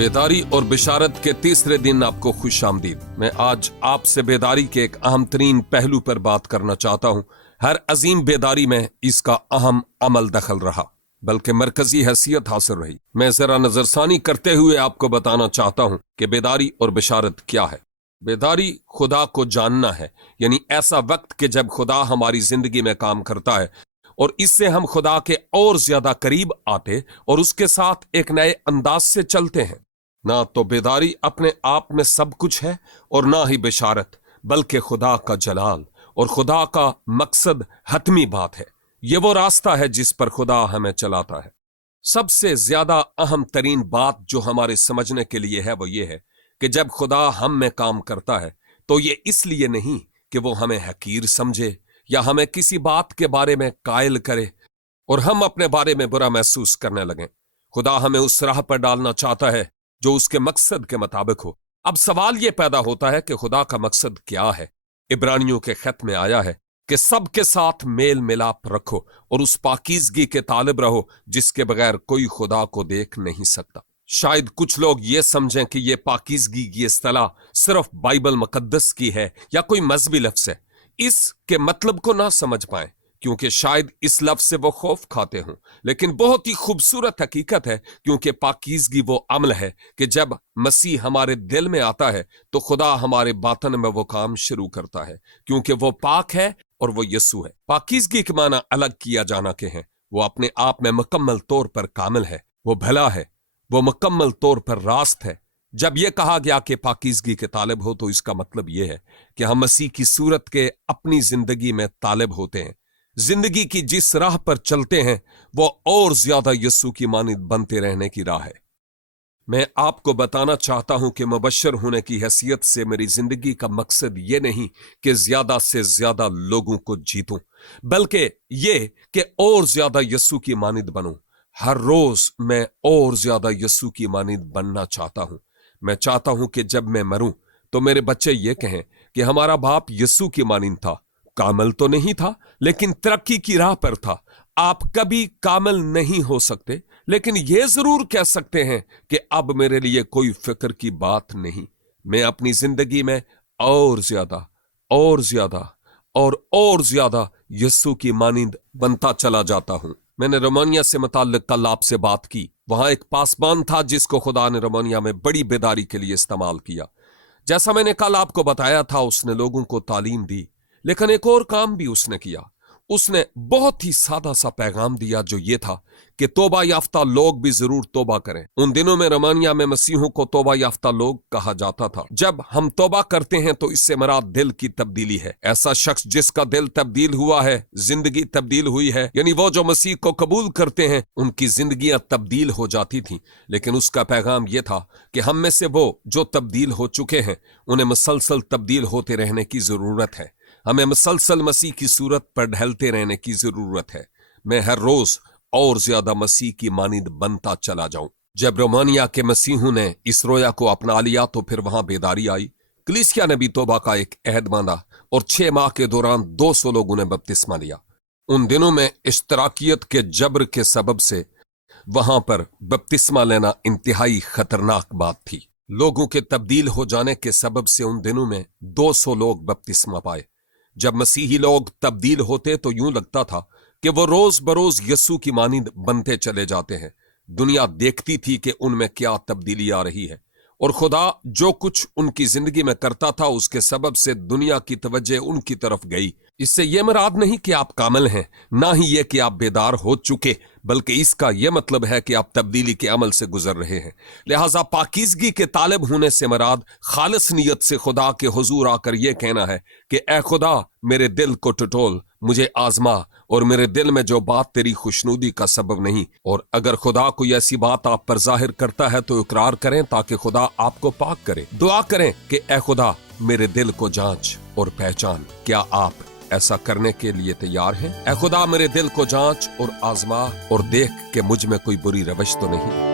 बेदारी और बिशारत के तीसरे दिन आपको खुश आमदीद। मैं आज आपसे बेदारी के एक अहम तरीन पहलू पर बात करना चाहता हूं। हर अजीम बेदारी में इसका अहम अमल दखल रहा, बल्कि मरकजी हैसियत हासिल रही। मैं जरा नजरसानी करते हुए आपको बताना चाहता हूं कि बेदारी और बिशारत क्या है। बेदारी खुदा को जानना है, यानी ऐसा वक्त कि जब खुदा हमारी जिंदगी में काम करता है और इससे हम खुदा के और ज्यादा करीब आते और उसके साथ एक नए अंदाज से चलते हैं। ना तो बेदारी अपने आप में सब कुछ है और ना ही बिशारत, बल्कि खुदा का जलाल और खुदा का मकसद हतमी बात है। ये वो रास्ता है जिस पर खुदा हमें चलाता है। सबसे ज्यादा अहम तरीन बात जो हमारे समझने के लिए है वो ये है कि जब खुदा हम में काम करता है तो ये इसलिए नहीं कि वो हमें हकीर समझे या हमें किसी बात के बारे में कायल करे और हम अपने बारे में बुरा महसूस करने लगें। खुदा हमें उस राह पर डालना चाहता है जो उसके मकसद के मुताबिक हो। अब सवाल यह पैदा होता है कि खुदा का मकसद क्या है। इब्रानियों के खत में आया है कि सबके साथ मेल मिलाप रखो और उस पाकीज़गी के तालिब रहो जिसके बगैर कोई खुदा को देख नहीं सकता। शायद कुछ लोग ये समझें कि ये पाकीज़गी की इस्तिलाह सिर्फ बाइबल मुकद्दस की है या कोई मजहबी लफ्ज़ है। इसके मतलब को ना समझ पाए क्योंकि शायद इस लफ्ज़ से वो खौफ खाते हों, लेकिन बहुत ही खूबसूरत हकीकत है क्योंकि पाकीज़गी वो अमल है कि जब मसीह हमारे दिल में आता है तो खुदा हमारे बातन में वो काम शुरू करता है, क्योंकि वो पाक है और वो यीशु है। पाकीज़गी के माना अलग किया जाना के हैं। वो अपने आप में मुकम्मल तौर पर कामिल है, वो भला है, वो मुकम्मल तौर पर रास्त है। जब यह कहा गया कि पाकीज़गी के तालिब हो तो इसका मतलब यह है कि हम मसीह की सूरत के अपनी जिंदगी में तालिब होते हैं। जिंदगी की जिस राह पर चलते हैं वो और ज्यादा यीशु की मानिंद बनते रहने की राह है। मैं आपको बताना चाहता हूं कि मुबश्शिर होने की हैसियत से मेरी जिंदगी का मकसद ये नहीं कि ज्यादा से ज्यादा लोगों को जीतूं, बल्कि ये कि और ज्यादा यीशु की मानिंद बनूं। हर रोज मैं और ज्यादा यीशु की मानिंद बनना चाहता हूं। मैं चाहता हूं कि जब मैं मरूं तो मेरे बच्चे ये कहें कि हमारा बाप यीशु की मानिंद था। कामल तो नहीं था लेकिन तरक्की की राह पर था। आप कभी कामल नहीं हो सकते, लेकिन यह जरूर कह सकते हैं कि अब मेरे लिए कोई फिक्र की बात नहीं। मैं अपनी जिंदगी में और ज्यादा और ज्यादा और ज्यादा यीशु की मानिंद बनता चला जाता हूं। मैंने रोमानिया से मुताल्लिक कल आपसे बात की। वहां एक पासबान था जिसको खुदा ने रोमानिया में बड़ी बेदारी के लिए इस्तेमाल किया। जैसा मैंने कल आपको बताया था, उसने लोगों को तालीम दी, लेकिन एक और काम भी उसने किया। उसने बहुत ही सादा सा पैगाम दिया जो ये था कि तौबा याफ्ता लोग भी जरूर तौबा करें। उन दिनों में रोमानिया में मसीहों को तौबा याफ्ता लोग कहा जाता था। जब हम तौबा करते हैं तो इससे मराद दिल की तब्दीली है। ऐसा शख्स जिसका दिल तब्दील हुआ है, जिंदगी तब्दील हुई है, यानी वो जो मसीह को कबूल करते हैं उनकी जिंदगियां तब्दील हो जाती थी। लेकिन उसका पैगाम यह था कि हम में से वो जो तब्दील हो चुके हैं उन्हें मुसलसल तब्दील होते रहने की जरूरत है। हमें मुसलसल मसीह की सूरत पर ढलते रहने की जरूरत है। मैं हर रोज और ज्यादा मसीह की मानिंद बनता चला जाऊं। जब रोमानिया के मसीहों ने इस रोया को अपना लिया तो फिर वहां बेदारी आई। कलीसिया ने भी तौबा का एक अहद बांधा और 6 माह के दौरान 200 लोगों ने बपतिस्मा लिया। उन दिनों में इश्तराकियत के जबर के सबब से वहां पर बपतिस्मा लेना इंतहाई खतरनाक बात थी। लोगों के तब्दील हो जाने के सबब से उन दिनों में 200 लोग बपतिस्मा पाए। जब मसीही लोग तब्दील होते तो यूं लगता था कि वो रोज बरोज यीशु की मानिंद बनते चले जाते हैं। दुनिया देखती थी कि उनमें क्या तब्दीली आ रही है और खुदा जो कुछ उनकी जिंदगी में करता था उसके सबब से दुनिया की तवज्जो उनकी तरफ गई। इससे यह मुराद नहीं कि आप कामिल हैं, ना ही यह कि आप बेदार हो चुके, बल्कि इसका यह मतलब है कि आप तब्दीली के अमल से गुजर रहे हैं। लिहाजा पाकीज़गी के तालिब होने से मुराद खालिस नीयत से खुदा के हुजूर आकर यह कहना है कि ए खुदा मेरे दिल को टटोल, मुझे आजमा और मेरे दिल में जो बात तेरी खुशनुदी का सबब नहीं। और अगर खुदा कोई ऐसी बात आप पर जाहिर करता है तो इकरार करें ताकि खुदा आपको पाक करे। दुआ करें कि ए खुदा मेरे दिल को जांच और पहचान। क्या आप ऐसा करने के लिए तैयार हैं? ए खुदा मेरे दिल को जांच और आजमा और देख कि मुझ में कोई बुरी रवश तो नहीं।